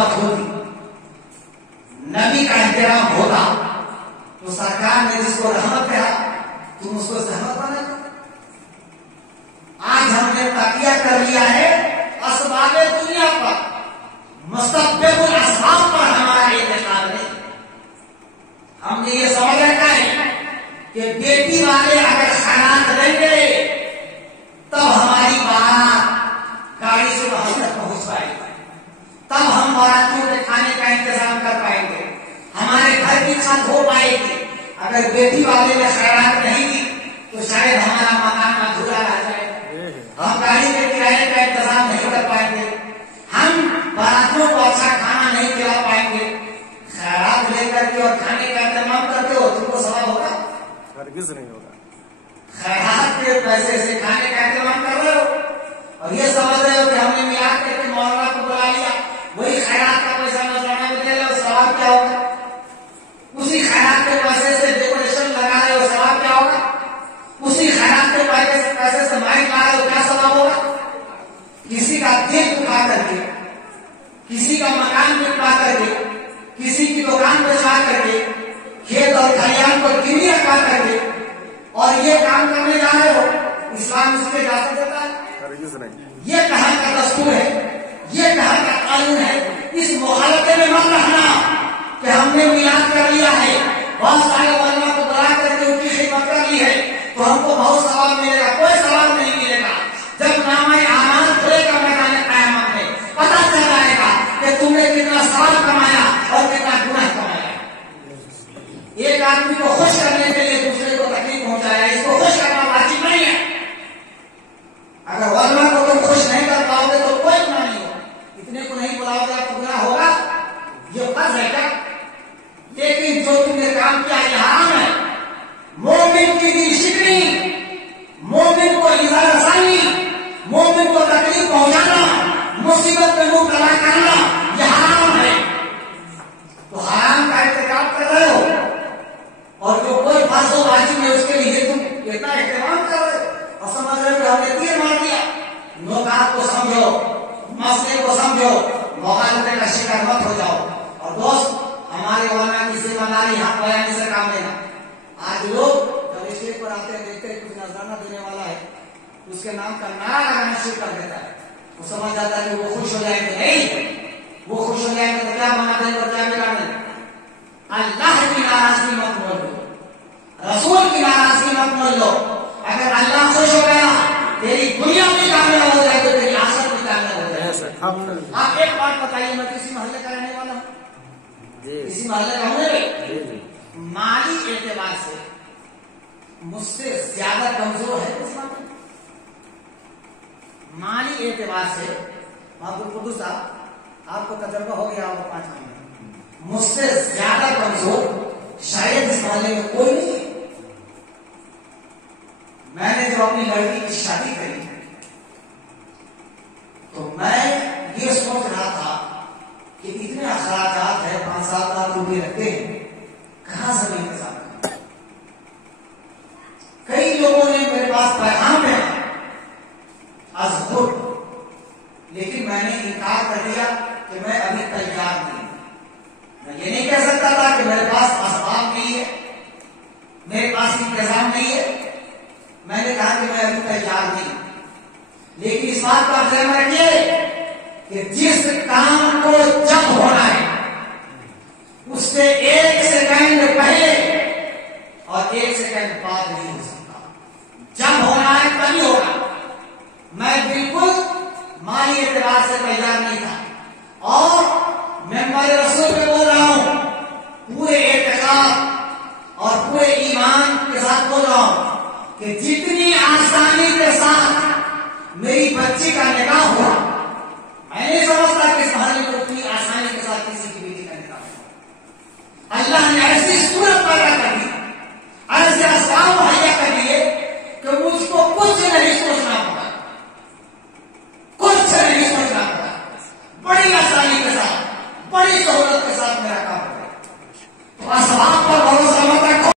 मोहब्बत होती, नबी का एहतराम होता, तो सरकार ने जिसको रहमत कहा तुम उसको जहमत बना। आज हमने तकिया कर लिया है असबाबे दुनिया पर, मुस्तक़बिल असबाब पर हमारा एतकाद नहीं। हमने ये समझ रखा है कि बेटी वाले अगर खैरात देंगे तब हमारी बारात गाड़ी से वहां तक पहुंच पाएगी, तब हम बारातियों के खाने का इंतजाम कर पाएंगे, हमारे घर की छत हो पाएगी। अगर बेटी वाले ने खैरात नहीं दी तो शायद हमारा मकान अधूरा रह जाएगा, हम गाड़ी के किराए का इंतजाम नहीं कर पाएंगे, हम बारातियों को अच्छा खाना नहीं खिला पाएंगे। खैरात लेकर के और खाने का इंतजाम करते हो, तुमको सवाब होगा? हरगिज़ नहीं होगा। खैरात के पैसे से खाने का इंतजाम कर रहे हो और ये समझ रहे हो कि हमने मिलाद करके मौलाना को बुला लिया, वही खैरात का पैसा नजराने में दे रहे हो, सवाब क्या होगा? उसी खैरात के पैसे से डेकोरेशन लगा रहे हो, सवाब क्या होगा? उसी खैरात के पैसे से माइक ला रहे हो, क्या सवाब होगा? किसी का दिल दुखा करके, किसी का मकान बिकवा करके, किसी की दुकान बचवा करके, खेत और खलिहान को गिरिया कर करके और ये काम करने जा रहे हो, इस्लाम इसके इजाजत देता है? ये कहाँ का दस्तूर है, ये कहाँ का कानून है? इस मुखालफे में मत रहना कि हमने मिलाद कर लिया है, बहुत सारे उलमा को बुला करके उनकी खिदमत कर ली है तो हमको बहुत सवाब मिलेगा। कोई सवाब नहीं मिलेगा। जब नामे आमाल खुलेगा मैदान क़यामत में, पता चल जाएगा कि तुमने कितना सवाब कमाया और कितना गुनाह कमाया। एक आदमी को खुश करने के लिए दूसरे को तकलीफ पहुंचाया, इसको खुश करना वाजिब नहीं है। अगर उलमा को तुम खुश नहीं कर पाओगे तो कोई गुनाह नहीं होगा। इतने को नहीं बुलाओगे तो गुनाह होगा, ये फर्ज है क्या? लेकिन जो तुमने काम किया ये हराम है। मोमिन की दिल शिकनी, मोमिन को इज़ा रसानी, मोमिन को तकलीफ पहुंचाना, मुसीबत में मुब्तला करना, ये हराम है। तो हराम का इर्तिकाब कर रहे हो और जो कोई फर्ज हो वाजिब है उसके लिए तुम इतना एहतराम कर रहे हो और समझ रहे हो कि हमने तीर मार दिया। नौकात को समझो, मसले को समझो, मुखालफे का शिकार मत हो जाओ। और दोस्त, हमारे उलमा की जिम्मेदारी हाथ बयानी से काम लेना। आज लोग जब स्टेज पर आते हैं, देखते हैं कुछ नजराना देने वाला है, उसके नाम का नारा लगाना शुरू कर देता है, वो समझ जाता है कि वो खुश हो जाएंगे। नहीं, वो खुश हो जाएंगे तो क्या बना देंगे और क्या बिगाड़ेंगे? अल्लाह की नाराजगी मत मोल लो, रसूल की नाराजगी मत मोल लो। अगर अल्लाह खुश हो गया, तेरी दुनिया भी कामयाब हो जाएगी, तेरी आखिरत भी कामयाब हो जाएगी। आप एक बात बताइए, मैं किसी मोहल्ले का रहने वाला हूँ, किसी मोहल्ले का हूँ, माली एतबार से मुझसे ज्यादा कमजोर है कुछ बात? माली एतबार से अब्दुल कुद्दूस साहब, आपको तजर्बा हो गया होगा 5 महीने, मुझसे ज्यादा कमजोर शायद इस मोहल्ले में कोई नहीं है। मैंने जब अपनी लड़की की शादी करी तो मैं ये सोच रहा था कि इतने अखराजात है, 5-7 लाख रुपए रखते हैं, कहां से इंतजाम करें? कई लोगों ने मेरे पास पैगाम है अज़हुर, लेकिन मैंने इनकार कर दिया कि मैं अभी तैयार नहीं। मैं ये नहीं कह सकता था कि मेरे पास असबाब नहीं है, मेरे पास इंतजाम नहीं है। मैंने कहा कि मैं अभी तैयार नहीं, लेकिन इस बात का ध्यान रखिए कि जिस काम को जब होना है उससे 1 सेकंड पहले और 1 सेकंड बाद नहीं हो सकता। जब होना है तभी होगा। मैं बिल्कुल माली एतबार से तैयार नहीं था और मैं मेरे रसूल पे बोल रहा हूं, पूरे एतकाद और पूरे ईमान के साथ बोल रहा हूं कि जितनी आसानी के साथ मेरी बच्ची का निकाह हुआ, मैं नहीं समझता कि इस मोहल्ले को उतनी आसानी के साथ किसी की बेटी का निकाह हुआ। अल्लाह ने ऐसी सूरत पैदा कर दी, ऐसे असबाब मुहैया कर दिए कि मुझको कुछ नहीं सोचना पड़ा, कुछ नहीं सोचना पड़ा। बड़ी आसानी के साथ, बड़ी